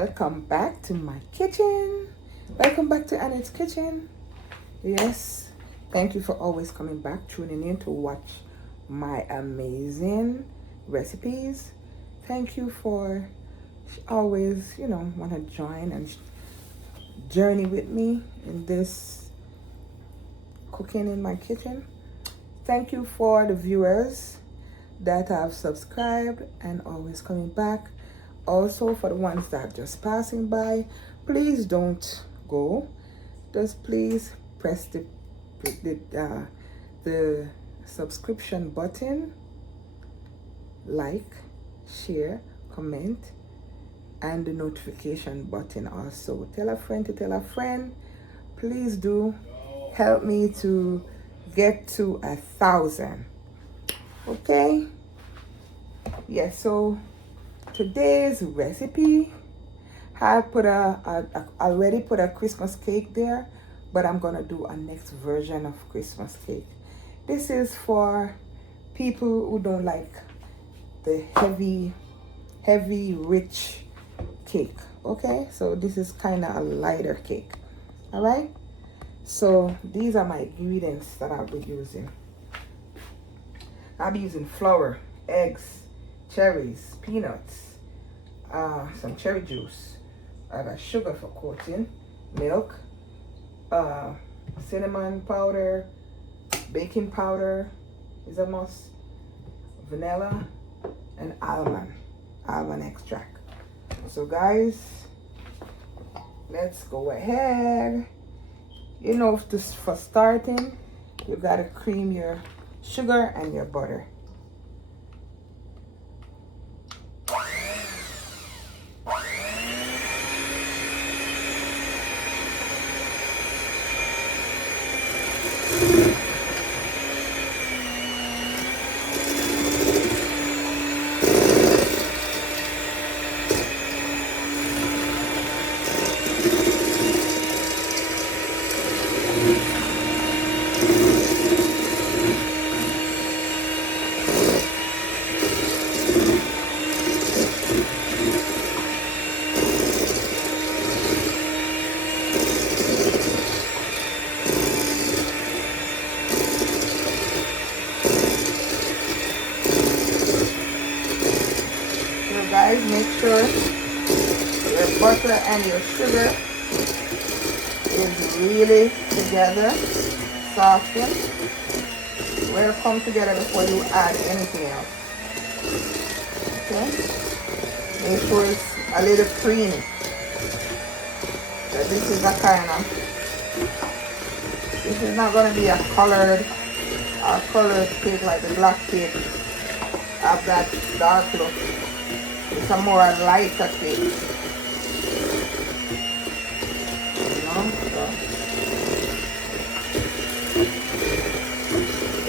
Welcome back to my kitchen. Welcome back to Annette's kitchen. Yes, thank you for always coming back, tuning in to watch my amazing recipes. Thank you for always, want to join and journey with me in this cooking in my kitchen. Thank you for the viewers that have subscribed and always coming back. Also, for the ones that are just passing by, please don't go. Just please press the subscription button, like, share, comment, and the notification button also. Tell a friend to tell a friend. Please do help me to get to 1,000. Okay? Yes, so today's recipe, I already put a Christmas cake there, but I'm gonna do a next version of Christmas cake. This is for people who don't like the heavy, rich cake. Okay, so this is kind of a lighter cake. All right, so these are my ingredients that I'll be using. I'll be using flour, eggs, cherries, peanuts, some cherry juice. I got sugar for coating, milk, cinnamon powder, baking powder is a must, vanilla, and almond extract. So guys, let's go ahead. For starting, you gotta cream your sugar and your butter. Guys, make sure your butter and your sugar is really together, softened. Will come together before you add anything else. Okay? Make sure it's a little creamy. So this is this is not going to be a colored cake like the black cake of that dark look. It's a more lighter cake, so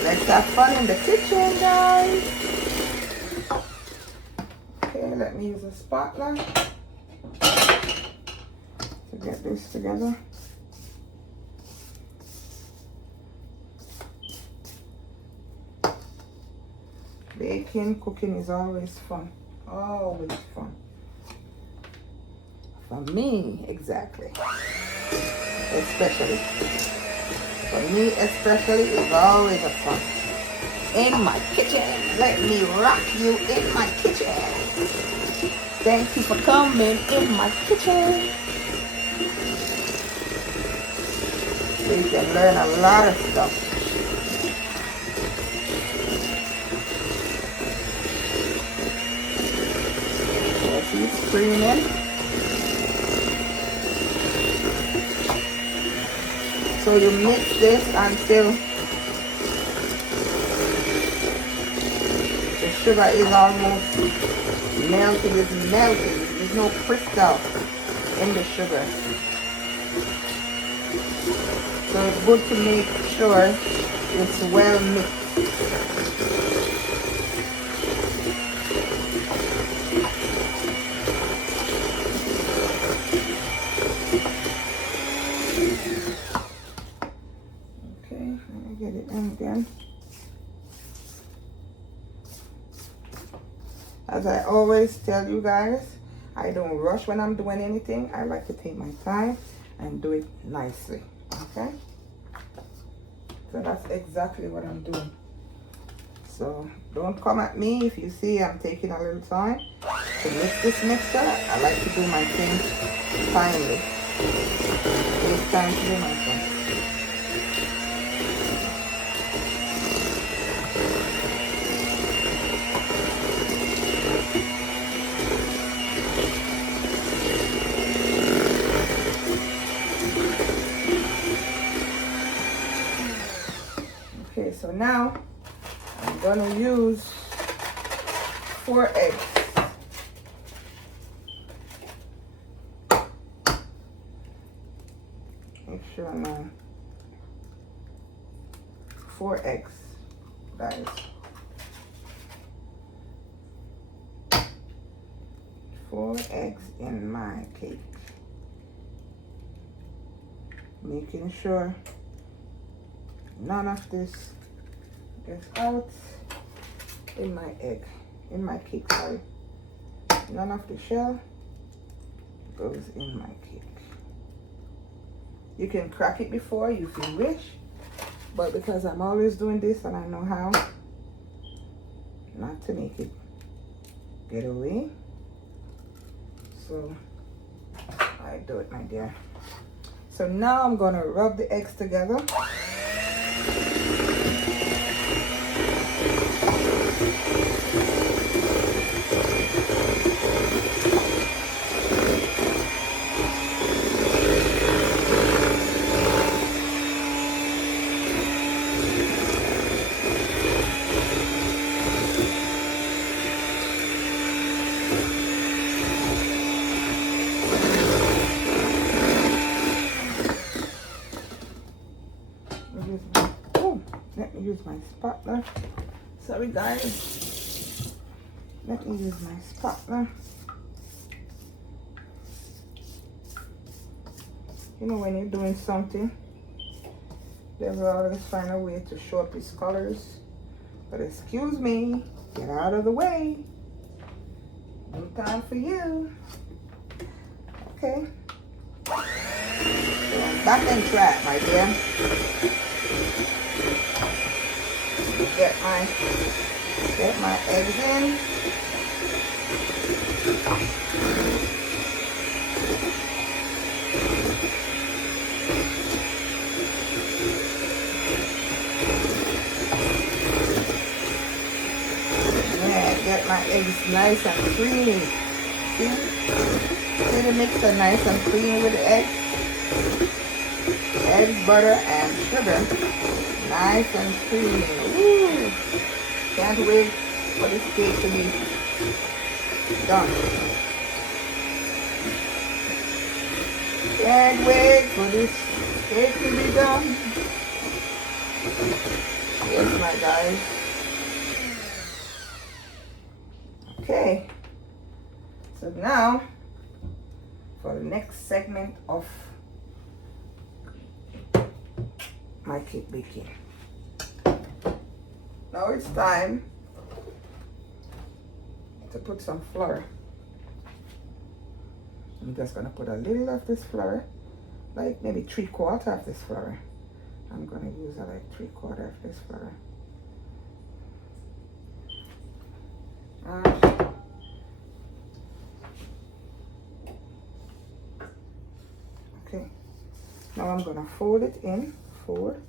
let's have fun in the kitchen, guys. Okay, let me use a spatula to get this together. Cooking is always fun. Always fun. For me, exactly. Especially. For me, especially, it's always a fun. In my kitchen. Let me rock you in my kitchen. Thank you for coming in my kitchen. So you can learn a lot of stuff. It's creaming. So you mix this until the sugar is almost melted. It's melting. There's no crystal in the sugar. So it's good to make sure it's well mixed. Get it in again. As I always tell you guys, I don't rush when I'm doing anything. I like to take my time and do it nicely. Okay? So that's exactly what I'm doing. So don't come at me if you see I'm taking a little time to mix this mixture. I like to do my things timely. It's time to do my thing. Okay, so now I'm gonna use 4 eggs. Make sure now 4 eggs, guys. 4 eggs in my cake. Making sure none of this gets out in my egg, in my cake, sorry. None of the shell goes in my cake. You can crack it before if you wish, but because I'm always doing this and I know how not to make it get away, so I do it, my dear. So now I'm gonna rub the eggs together. Let me use my spatula. Sorry guys. Let me use my spatula. You know, when you're doing something, they will always find a way to show up his colors. But excuse me, get out of the way. No time for you. Okay. So I'm back on track, my dear. Get my eggs in. Yeah, get my eggs nice and creamy. See the mixture nice and creamy with the eggs? Eggs, butter, and sugar. Nice and creamy. Woo! Can't wait for this cake to be done. Can't wait for this cake to be done. Yes, my guys. Okay. So now, for the next segment of my cake baking. Now it's time to put some flour. I'm just gonna put a little of this flour, like maybe 3/4 of this flour. I'm gonna use like 3/4 of this flour. Okay. Now I'm gonna fold it in. Fold.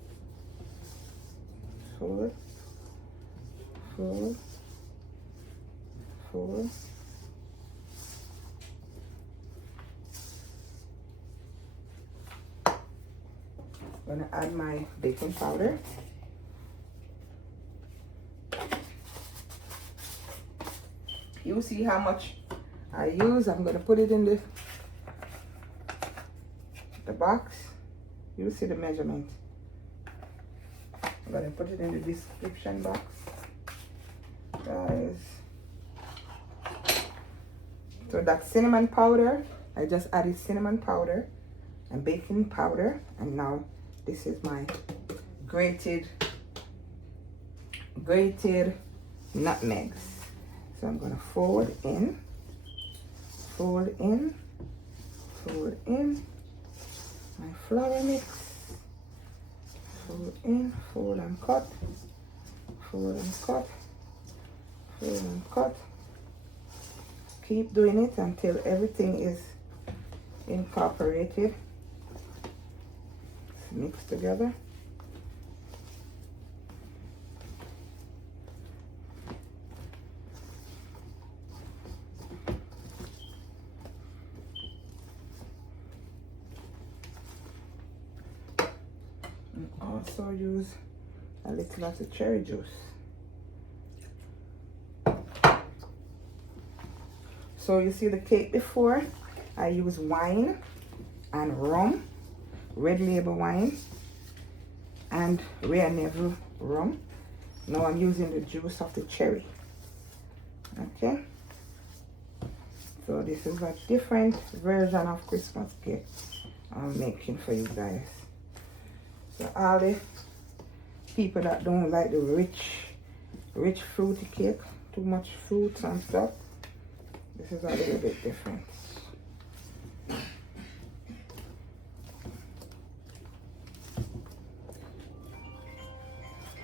Fold. Fold. Fold. I'm gonna add my baking powder. You see how much I use. I'm gonna put it in the box. You see the measurement. I'm gonna put it in the description box, guys. So that's cinnamon powder. I just added cinnamon powder and baking powder, and now this is my grated nutmegs. So I'm gonna fold in fold in, my flour mix, fold in, fold and cut, fold and cut, fold and cut. Keep doing it until everything is incorporated. Mix together. And also use a little of the cherry juice. So you see the cake before, I use wine and rum, red label wine and Rare Neville rum. Now I'm using the juice of the cherry. Okay, so this is a different version of Christmas cake I'm making for you guys. So all the people that don't like the rich fruity cake, too much fruits and stuff, this is a little bit different.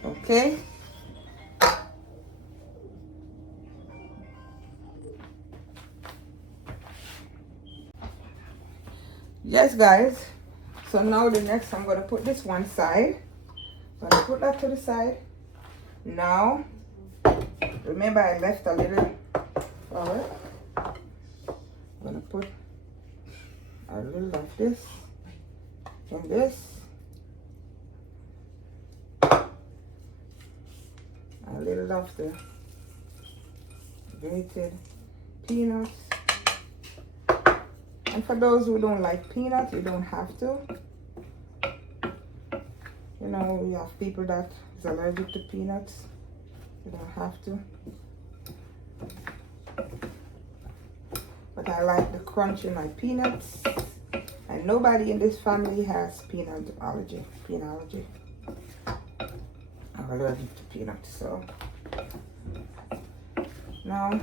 Okay. Yes, guys. So now the next, I'm going to put this one side. I'm going to put that to the side. Now, remember I left a little flour. I'm going to put a little of this in this. A little of the grated peanuts. And for those who don't like peanuts, you don't have to. You know, we have people that is allergic to peanuts. You don't have to. But I like the crunch in my peanuts. And nobody in this family has peanut allergy. I'm allergic to peanuts, so now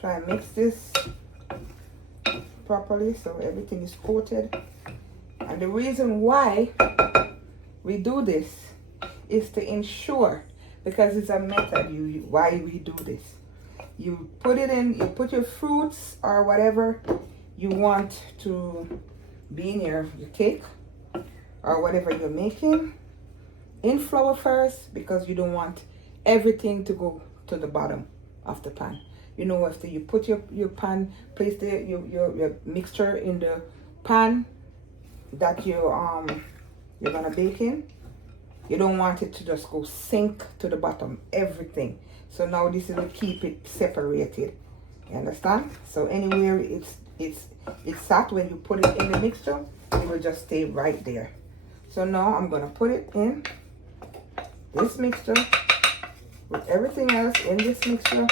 try and mix this properly so everything is coated. And the reason why we do this is to ensure, because it's a method why we do this. You put it in, you put your fruits or whatever you want to be in your cake or whatever you're making in flour first, because you don't want everything to go to the bottom of the pan. You know, after you put your pan, place your mixture in the pan that you're gonna bake in, you don't want it to just go sink to the bottom, everything. So now this is to keep it separated. You understand? So anywhere it's sat, when you put it in the mixture, it will just stay right there. So now I'm gonna put it in this mixture with everything else in this mixture.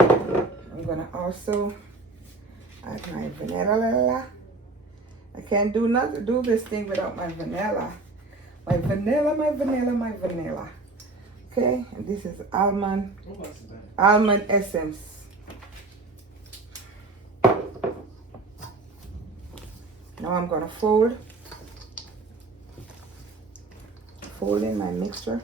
I'm gonna also add my vanilla. I can't do this thing without my vanilla. My vanilla. Okay, and this is almond essence. Now I'm gonna fold in my mixture.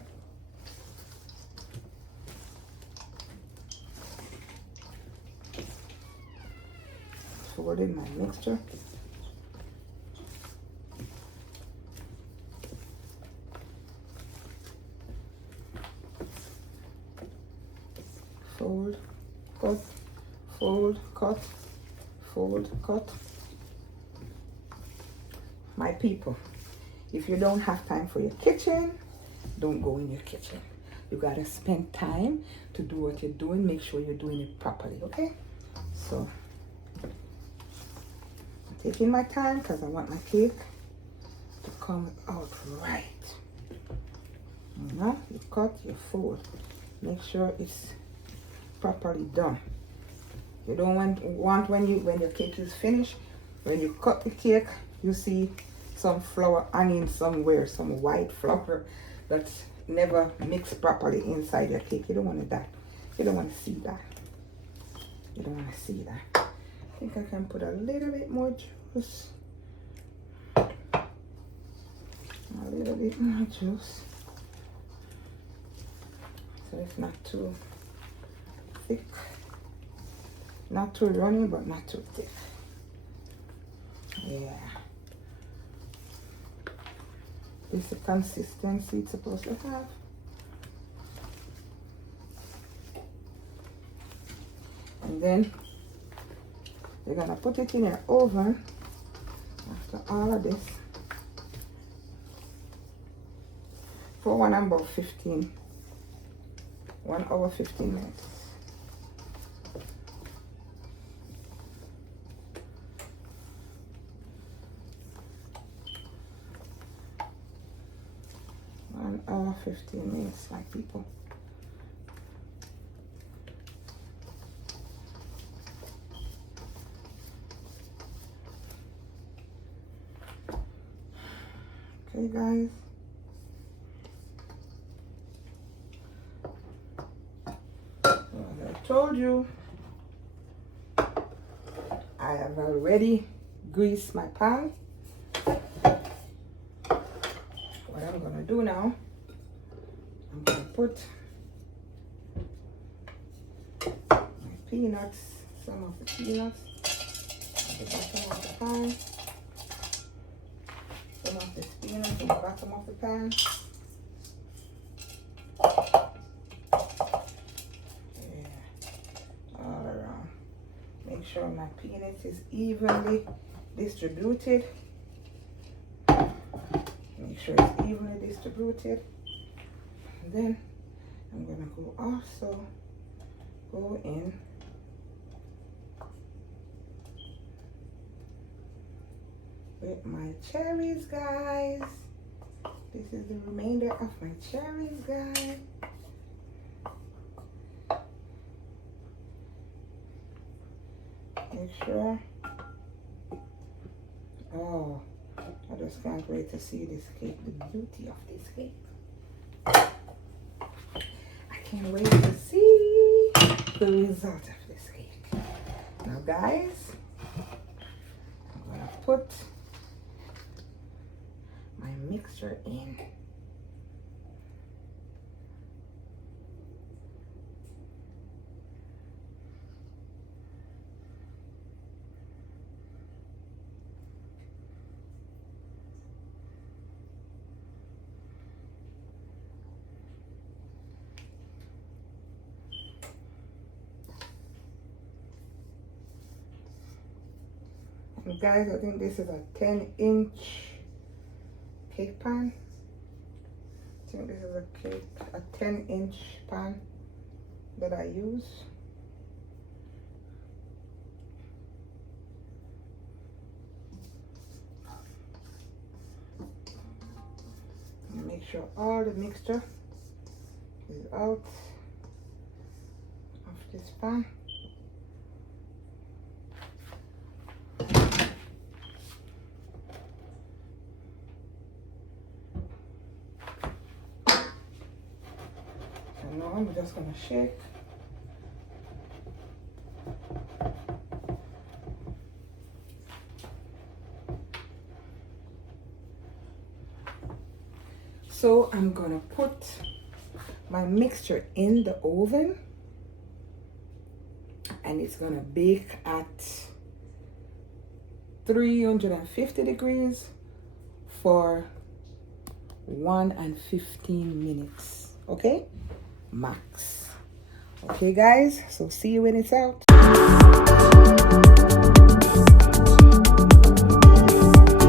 Fold in my mixture. Fold, cut, fold, cut, fold, cut. My people, if you don't have time for your kitchen, don't go in your kitchen. You gotta spend time to do what you're doing. Make sure you're doing it properly, okay? So I'm taking my time because I want my cake to come out right. Now you cut, you fold. Make sure it's properly done. You don't want when your cake is finished, when you cut the cake, you see some flour hanging somewhere, some white flour that's never mixed properly inside your cake. You don't want that. You don't want to see that. You don't want to see that. I think I can put a little bit more juice. A little bit more juice. So it's not too thick. Not too runny, but not too thick. Yeah. This is the consistency it's supposed to have. And then you're gonna put it in your oven after all of this for 1 hour 15 minutes. One hour 15 minutes, my people. Okay, guys. As I told you, I have already greased my pan. What I'm gonna do now, I'm gonna put my peanuts, some of the peanuts at the bottom of the pan. Some of the peanuts in the bottom of the pan. Yeah, all around. Make sure my peanuts is evenly distributed. Make sure it's evenly distributed. And then I'm gonna go in with my cherries, guys. This is the remainder of my cherries, guys. Make sure. Oh, I just can't wait to see this cake, the beauty of this cake. I can't wait to see the result of this cake. Now, guys, I'm gonna put my mixture in. And guys, I think this is a 10-inch cake pan. I think this is a 10-inch pan that I use. And make sure all the mixture is out of this pan. And now I'm just gonna shake. So I'm gonna put my mixture in the oven and it's gonna bake at 350 degrees for 1 and 15 minutes, okay? Max. Okay, guys, so see you when it's out.